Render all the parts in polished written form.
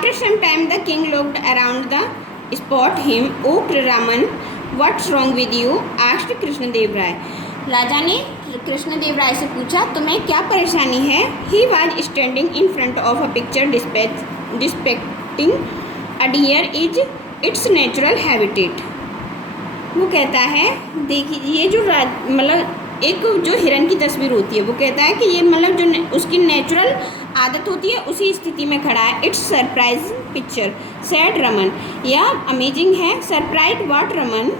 After some time, the king looked around the spot him. "Oh, Raman, what's wrong with you?" asked Krishnadev Rai. राजा ने कृष्णदेव राय से पूछा, तुम्हें क्या परेशानी है? He was standing in front of a picture depicting a deer is its natural habitat. वो कहता है, देखिए ये जो मतलब एक जो हिरन की तस्वीर होती है, वो कहता है कि ये मतलब जो उसकी नेचुरल आदत होती है उसी स्थिति में खड़ा है. It's surprising picture said Raman. यह अमेजिंग है. Surprise what Raman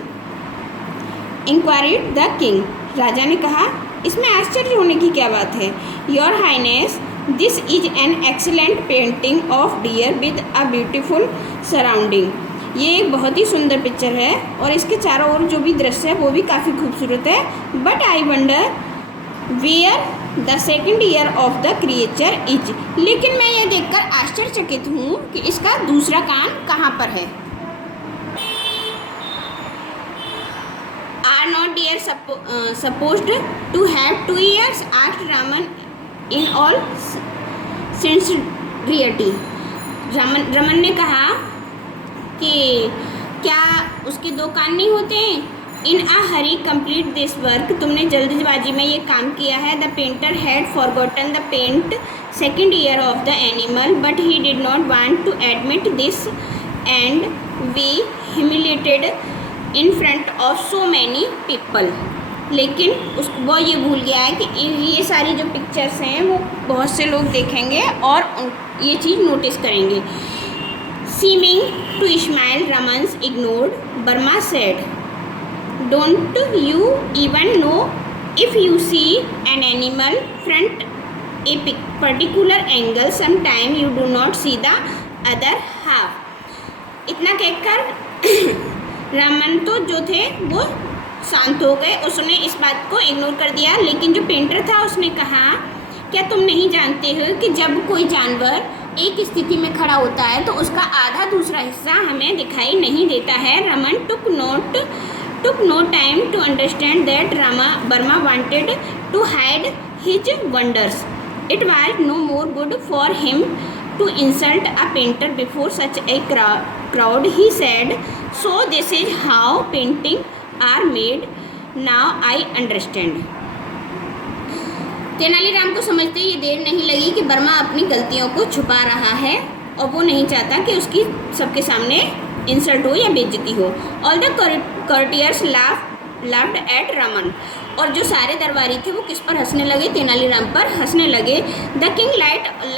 inquired the king. राजा ने कहा, इसमें आश्चर्य होने की क्या बात है? Your highness, this is an excellent painting of deer with a beautiful surrounding. ये एक बहुत ही सुंदर पिक्चर है और इसके चारों ओर जो भी दृश्य है वो भी काफ़ी खूबसूरत है. But I wonder where the second ear of the creature is. लेकिन मैं ये देखकर आश्चर्यचकित हूँ कि इसका दूसरा कान कहाँ पर है. Are not deer supposed to have 2 ears? asked Raman in all sincerity. Raman ने कहा कि क्या उसके 2 कान नहीं होते हैं? In a hurry complete this work. तुमने जल्दबाजी में ये काम किया है. The painter had forgotten the paint second ear of the animal but he did not want to admit this and we humiliated in front of so many people. लेकिन वो ये भूल गया है कि ये सारी जो पिक्चर्स हैं वो बहुत से लोग देखेंगे और ये चीज़ नोटिस करेंगे. Seeming to smile Raman's ignored. Barma said, don't you even know if you see an animal front a particular angle sometime you do not see the other half. इतना कहकर रामन तो जो थे वो शांत हो गए. उसने इस बात को इग्नोर कर दिया. लेकिन जो पेंटर था उसने कहा, क्या तुम नहीं जानते हो कि जब कोई जानवर एक स्थिति में खड़ा होता है तो उसका आधा दूसरा हिस्सा हमें दिखाई नहीं देता है. Raman took no time to understand that Burma wanted to hide his wonders. It was no more good for him to insult a painter before such a crowd. He said, so this is how paintings are made. Now I understand. Tenaliram को समझते ये देर नहीं लगी कि Burma अपनी गलतियों को छुपा रहा है और वो नहीं चाहता कि उसकी सबके सामने इंसल्ट हो या बेइज्जती हो. All the courtiers laughed at Raman. और जो सारे दरबारी थे वो किस पर हंसने लगे? तेनालीराम पर हंसने लगे. The king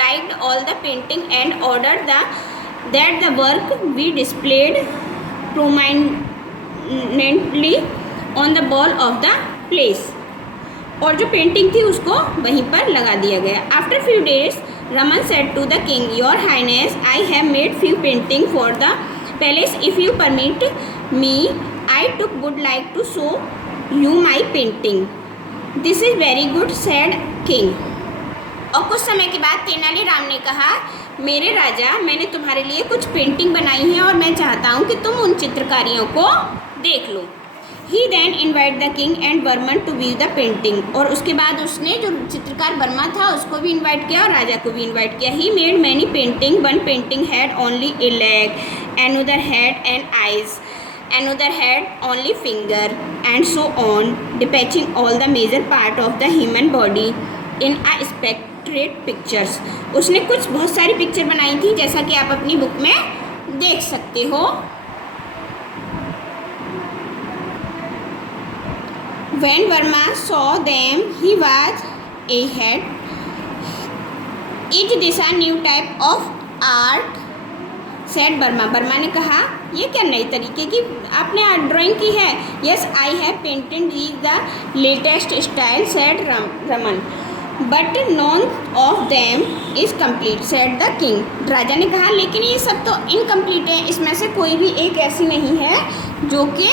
liked all the painting and ordered that the work be displayed prominently on the wall of the place. और जो पेंटिंग थी उसको वहीं पर लगा दिया गया. After few days Raman said to the king, your highness, I have made few painting for the palace. If you permit me I would like to show you my painting. This is very good said king. और कुछ समय के बाद तेनालीराम ने कहा, मेरे राजा, मैंने तुम्हारे लिए कुछ पेंटिंग बनाई है और मैं चाहता हूँ कि तुम उन चित्रकारियों को देख लो. He then invite the king and Barman to view the painting. और उसके बाद उसने जो चित्रकार बर्मा था उसको भी इन्वाइट किया और राजा को भी इन्वाइट किया. He made many painting. One painting had only A leg, another had an eyes, another had only finger, and so on, depicting all the major part of the human body in a separate pictures. उसने कुछ बहुत सारी picture बनाई थी जैसा कि आप अपनी बुक में देख सकते हो. When Verma saw them, he was ahead. Is this a new type of art? Said Burma ने कहा, ये क्या नई तरीके की आपने आर्ट ड्राइंग की है? Yes, I have painted the latest style said Raman, but none of them is complete said the king. राजा ने कहा, लेकिन ये सब तो इनकम्प्लीट है. इसमें से कोई भी एक ऐसी नहीं है जो कि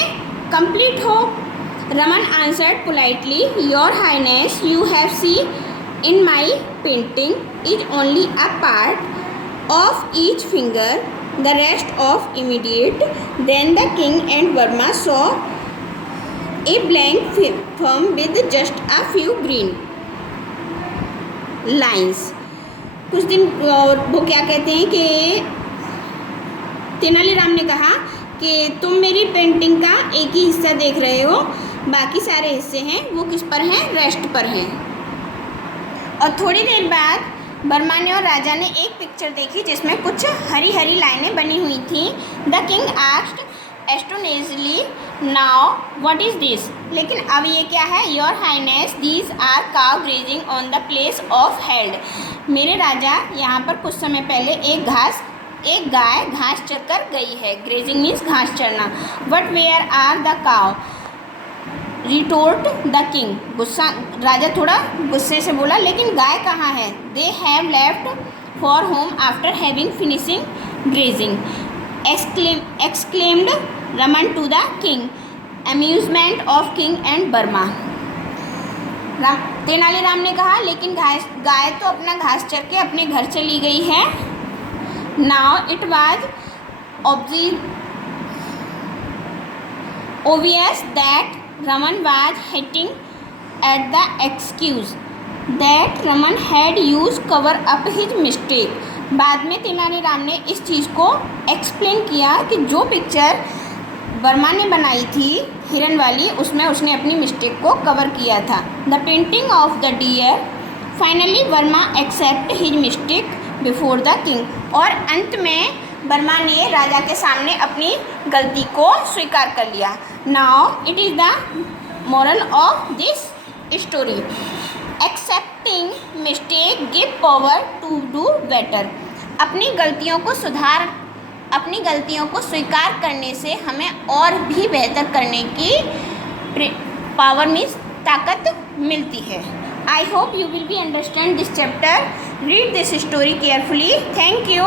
कंप्लीट हो. Raman answered politely, your highness, you have see in my painting is only a part of each finger, the rest of immediate. Then the king and Verma saw a blank film with just a few green lines. कुछ दिन वो क्या कहते हैं कि तेनालीराम ने कहा कि तुम मेरी पेंटिंग का एक ही हिस्सा देख रहे हो, बाकी सारे हिस्से हैं वो किस पर हैं, रेस्ट पर हैं। और थोड़ी देर बाद वर्मा ने और राजा ने एक पिक्चर देखी जिसमें कुछ हरी हरी लाइनें बनी हुई थी। The king asked astonishedly, now what is this? लेकिन अब ये क्या है? Your highness, these are cow grazing on the place of held. मेरे राजा, यहाँ पर कुछ समय पहले एक गाय घास चरकर गई है। ग्रेजिंग मीन्स घास चरना। But where are the cow? Retort the king. राजा थोड़ा गुस्से से बोला, लेकिन गाय कहाँ है? They have left for home after having finishing grazing, exclaimed Raman to the king, amusement of king and Verma. Tenaliram ने कहा, लेकिन गाय तो अपना घास चर के अपने घर चली गई है। Now it was obvious that Raman was hinting at the excuse that Raman had used cover up his mistake. बाद में तेनालीराम ने इस चीज़ को एक्सप्लेन किया कि जो पिक्चर वर्मा ने बनाई थी हिरन वाली, उसमें उसने अपनी मिस्टेक को कवर किया था। The painting of the deer, finally Varma accept his mistake before the king. और अंत में वर्मा ने राजा के सामने अपनी गलती को स्वीकार कर लिया। Now it is the moral of this story, accepting mistake give power to do better. अपनी गलतियों को स्वीकार करने से हमें और भी बेहतर करने की पावर मीन्स ताकत मिलती है। I hope you will be understand this chapter. Read this story carefully. Thank you.